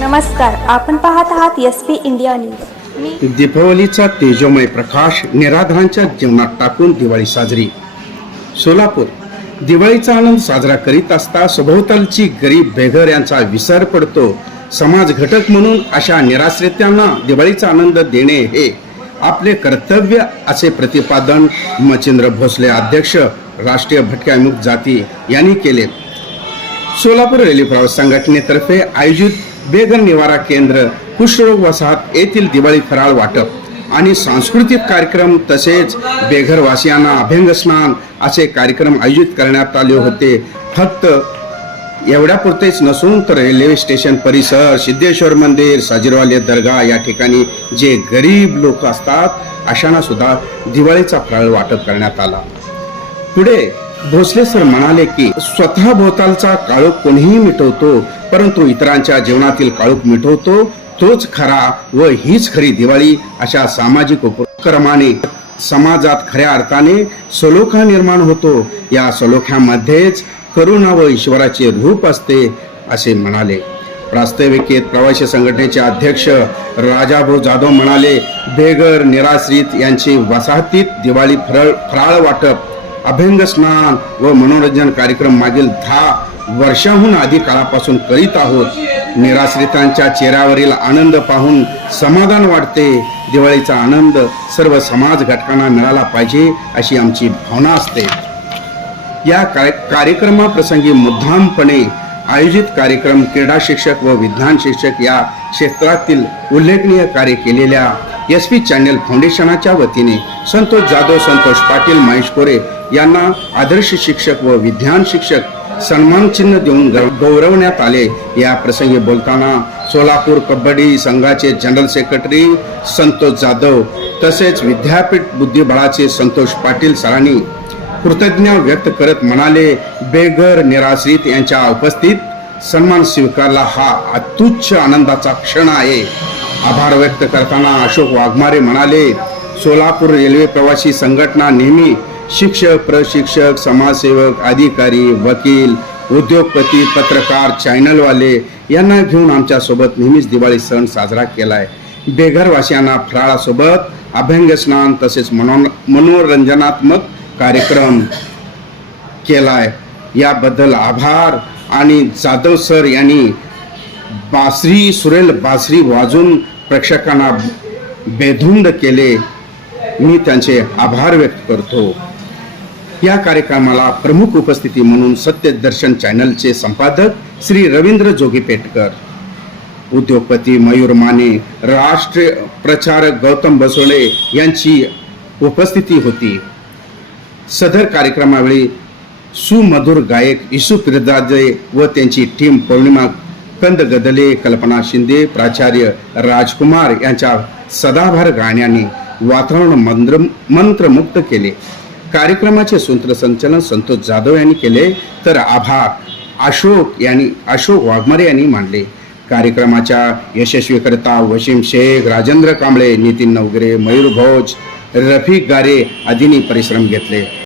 नमस्कार आपण पाहत आहात एस पी इंडिया न्यूज. दीपावलीचा तेजोमय प्रकाश निराधारांच्या जीवनात टाकून दिवाळी साजरी. सोलापूर दिवाळीचा आनंद साजरा करीत असता सभोवतालची गरीब बेघर यांचा विसर पडतो. समाज घटक म्हणून अशा निराश्रित्यांना दिवाळीचा आनंद देणे हे आपले कर्तव्य असे प्रतिपादन मच्छिंद्र भोसले अध्यक्ष राष्ट्रीय भटक्यामुख जाती यांनी केले. सोलापूर रेल्वे प्रवास संघटनेतर्फे आयोजित बेघर निवारा केंद्र कुष्ठरोग वसाहत येथील दिवाळी फराळ वाटप आणि सांस्कृतिक कार्यक्रम तसेच बेघरवासियांना अभ्यंग स्नान असे कार्यक्रम आयोजित करण्यात आले होते. फक्त एवढ्यापुरतेच नसून तर रेल्वे स्टेशन परिसर सिद्धेश्वर मंदिर साजीरवाले दर्गा या ठिकाणी जे गरीब लोक असतात अशांना सुद्धा दिवाळीचा फराळ वाटप करण्यात आला. पुढे भोसले सर म्हणाले की स्वतः भोवतालचा काळोख कोणीही मिटवतो परंतु इतरांच्या जीवनातील काळोख मिटवतो तोच खरा व हीच खरी दिवाळी अशा सामाजिक उपक्रमाने समाजात खऱ्या अर्थाने सलोखा निर्माण होतो. या सलोख्यामध्येच करुणा व ईश्वराचे रूप असते असे म्हणाले. प्रास्ताविकेत प्रवासी संघटनेचे अध्यक्ष राजाभाऊ जाधव म्हणाले बेघर निराश्रित यांची वसाहतीत दिवाळी फराळ फराळ वाटप अभ्यंग स्नान व मनोरंजन कार्यक्रम मागील दहा वर्षाहून आधी काळापासून करीत आहोत. निराश्रितांच्या चेहऱ्यावरील आनंद पाहून समाधान वाटते. दिवाळीचा आनंद सर्व समाज घटकांना मिळाला पाहिजे अशी आमची भावना असते. या काय कार्यक्रमाप्रसंगी मुद्दामपणे आयोजित कार्यक्रम क्रीडा शिक्षक व विज्ञान शिक्षक या क्षेत्रातील उल्लेखनीय कार्य केलेल्या एस पी चॅनल फाउंडेशनाच्या वतीने संतोष जाधव संतोष पाटील महेश कोरे यांना आदर्श शिक्षक व विज्ञान शिक्षक सन्मान चिन्ह देऊन गौरवण्यात आले. या प्रसंगी बोलताना सोलापूर कबड्डी संघाचे जनरल सेक्रेटरी संतोष जाधव तसेच विद्यापीठ बुद्धिबळाचे संतोष पाटील सरांनी कृतज्ञ व्यक्त करत म्हणाले बेघर निराश्रित यांच्या उपस्थित सन्मान स्वीकारला हा अत्युच्च आनंदाचा क्षण आहे. आभार व्यक्त करताना अशोक वाघमारे म्हणाले सोलापूर रेल्वे प्रवासी संघटना नेहमी शिक्षक प्रशिक्षक समाजसेवक अधिकारी वकील उद्योगपती पत्रकार चॅनलवाले यांना घेऊन आमच्यासोबत नेहमीच दिवाळी सण साजरा केला आहे बेघरवासियांना फराळासोबत अभ्यंगस्नान तसेच मनो मनोरंजनात्मक कार्यक्रम केला आहे याबद्दल आभार आणि जाधव सर यांनी बासरी सुरेल बासरी वाजून प्रेक्षकांना बेधुंद केले. मी त्यांचे आभार व्यक्त करतो. या कार्यक्रमाला प्रमुख उपस्थिती म्हणून सत्यदर्शन चॅनलचे संपादक श्री रवींद्र जोगीपेटकर उद्योगपती मयूर माने राष्ट्रीय प्रचारक गौतम बसोळे यांची उपस्थिती होती. सदर कार्यक्रमावेळी सुमधुर गायक इसू पिरदाजे व त्यांची टीम पौर्णिमा कंद गदले कल्पना शिंदे प्राचार्य राजकुमार यांच्या सदाभार गाण्याने वातावरण मंत्र मंत्रमुक्त केले. कार्यक्रमाचे सूत्रसंचलन संतोष जाधव यांनी केले तर आभार अशोक यांनी अशोक वाघमारे यांनी मांडले. कार्यक्रमाच्या यशस्वीकरिता वशीम शेख राजेंद्र कांबळे नितीन नवगरे मयूर भोज रफिक गारे आदींनी परिश्रम घेतले.